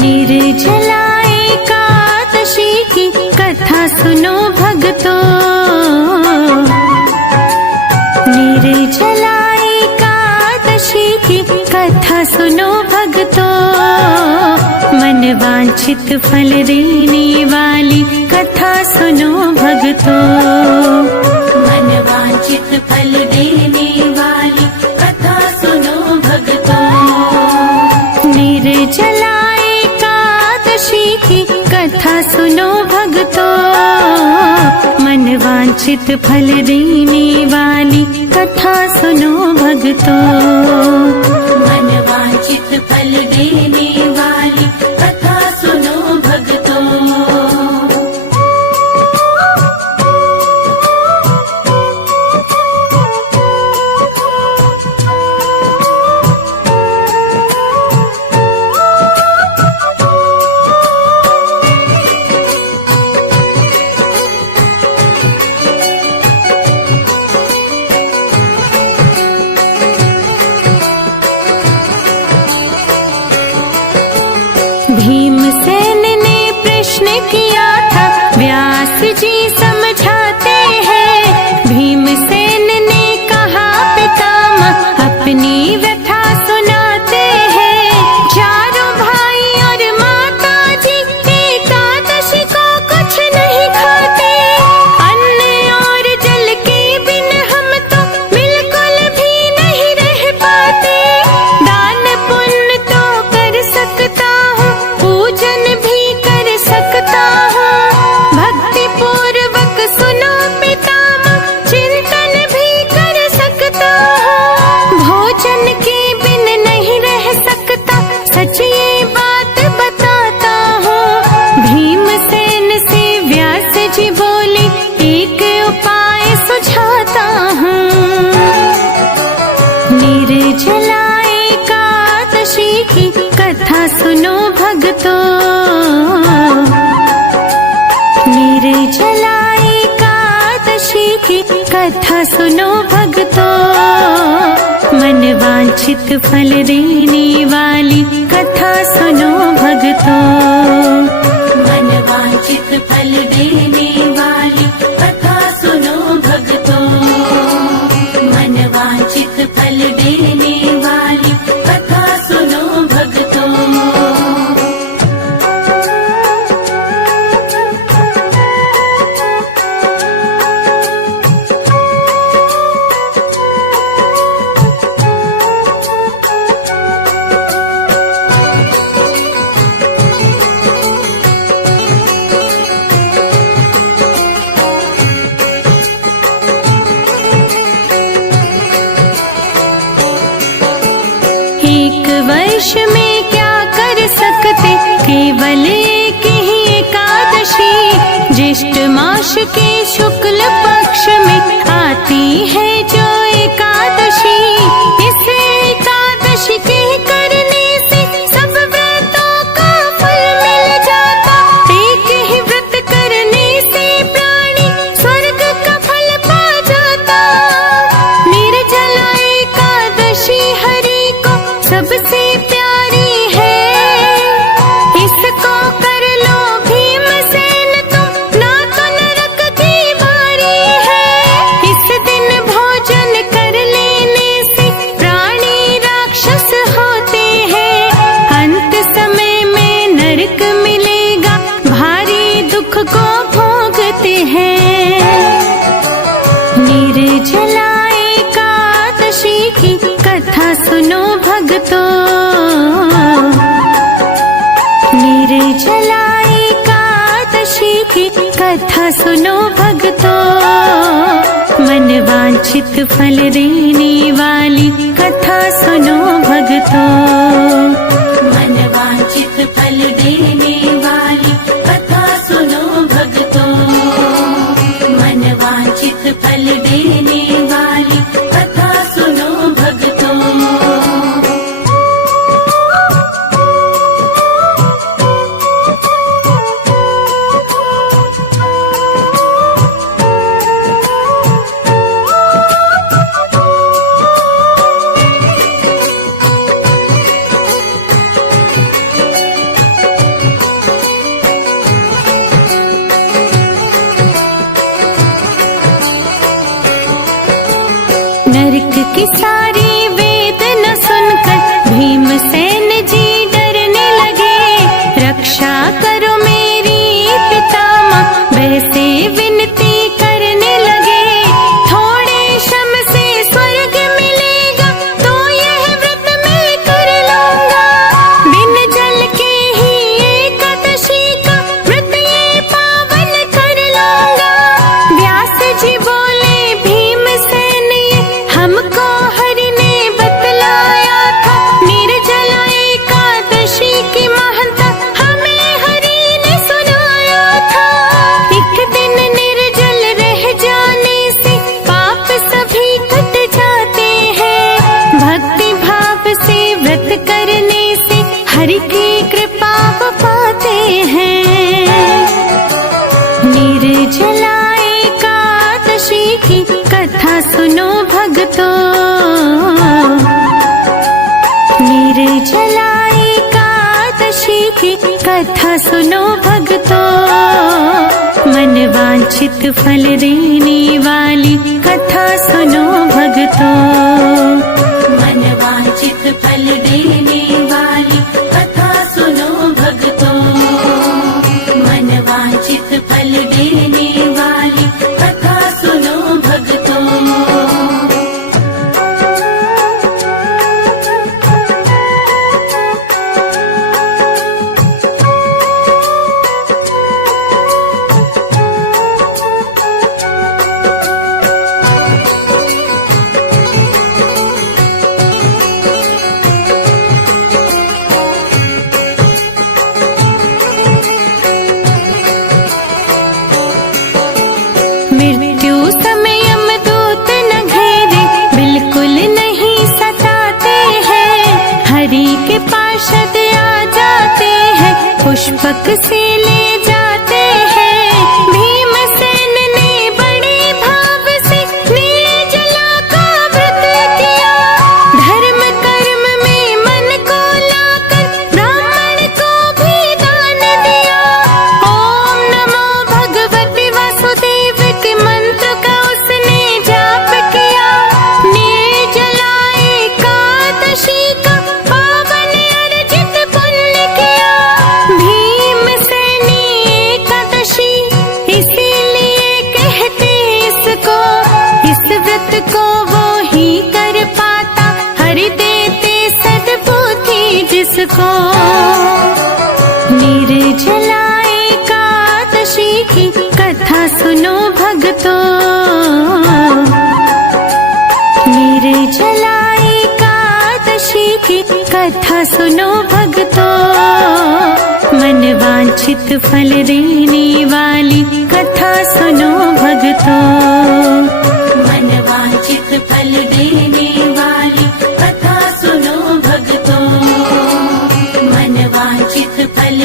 निर्जला एकादशी की कथा सुनो भक्तों। निर्जला एकादशी की कथा सुनो भक्तों। मन वांछित फल देने वाली कथा सुनो भक्तों। मन वांछित फल देने वाली कथा सुनो भक्तों। निर्जला एकादशी की कथा सुनो भक्तों। मन वांछित फल देने वाली कथा सुनो भक्तों। मन वांछित फल देने वाली कथा सुनो भक्तों। भीमसेन ने प्रश्न किया था, व्यास जी समझाते हैं। भीमसेन ने कहा पितामह अपनी व्यथा सुनाते हैं। चारों भाई और माता जी एकादशी को कुछ नहीं खाते। अन्न और जल के बिन हम तो बिल्कुल भी नहीं रह पाते। दान पुण्य तो कर सकता हूँ, पूजन भी कर सकता हूँ। भक्ति पूर्वक सुनो पितामह, चिंतन भी कर सकता हूँ। भोजन के बिन नहीं रह सकता, सच ये बात बताता हूँ। भीमसेन से व्यास जी बोले, एक उपाय सुझाता हूँ। निर्जला एकादशी की कथा सुनो भक्तों। निर्जला एकादशी की कथा सुनो भक्तों। मन वांछित फल देने वाली कथा सुनो भक्तों। मन वांछित फल देने वाली कथा सुनो भक्तों। मन वांछित फल देने वाली कथा सुनो भक्तों। एक वर्ष में क्या कर सकते, केवल एक ही एकादशी। ज्येष्ठ मास के शुक्ल पक्ष में आती है जो एकादशी। इस एकादशी के करने से सब व्रतों का फल मिल जाता। एक ही व्रत करने से प्राणी स्वर्ग का फल पा जाता। निर्जला एकादशी हरि को सबसे प्यारी है। इसको कर लो भीमसेन तुम, ना तो नरक की बारी है। इस दिन भोजन कर लेने से प्राणी राक्षस होते हैं। अंत समय में नरक मिलेगा, भारी दुख को भोगते हैं। निर्जला एकादशी की कथा सुनो भक्तों। निर्जला एकादशी की कथा सुनो भक्तों। मन वांछित फल देने वाली कथा सुनो भक्तों। मन वांछित फल देने वाली कथा सुनो भक्तों। मन वांछित फल देने वाली कथा सुनो भक्तों। की सारी वेद न सुनकर भीमसेन जी डरने लगे। रक्षा करो मेरी पितामह, वैसे विनती करने लगे। थोड़े श्रम से स्वर्ग मिलेगा, तो यह व्रत मैं कर लूंगा। बिन जल के ही एकादशी का व्रत ये पावन कर लूंगा। व्यास जी बोले भीमसेन ये हमको हरि ने बतलाया था। निर्जला एकादशी की महानता हमें हरि ने सुनाया था। एक दिन निर्जल रह जाने से पाप सभी कट जाते हैं। भक्ति भाव से व्रत करने से हरि की कृपा वो पाते हैं। निर्जला एकादशी की कथा सुनो भक्तों। निर्जला एकादशी की कथा सुनो भक्तों। मन वांछित फल देने वाली कथा सुनो भक्तों। मन वांछित फल देने वाली कथा सुनो भक्तों। मन वांछित फल देने वाली कथा सुनो भक्तों। मृत्यु समय यमदूत न घेरे, बिल्कुल नहीं सताते हैं। हरि के पार्षद आ जाते हैं, पुष्पक से ले जाते हैं। भीमसेन ने बड़े भाव से निर्जला का व्रत किया। धर्म कर्म में मन को लाकर ब्राह्मण को भी दान दिया। ओम नमो भगवते वासुदेव के मंत्र का उसने जाप किया। निर्जला एकादशी का पावन अर्जित पुण्य किया। भीमसेनी एकादशी इसीलिए कहते इसको। इस व्रत को वो ही कर पाता, हरि देते सद्बुद्धि जिसको। निर्जला एकादशी की कथा सुनो भक्तों। निर्जला एकादशी की कथा सुनो भक्तों। मन वांछित फल देने वाली कथा सुनो भक्तों। मन वांछित फल देने वाली कथा सुनो भक्तों। मन वांछित फल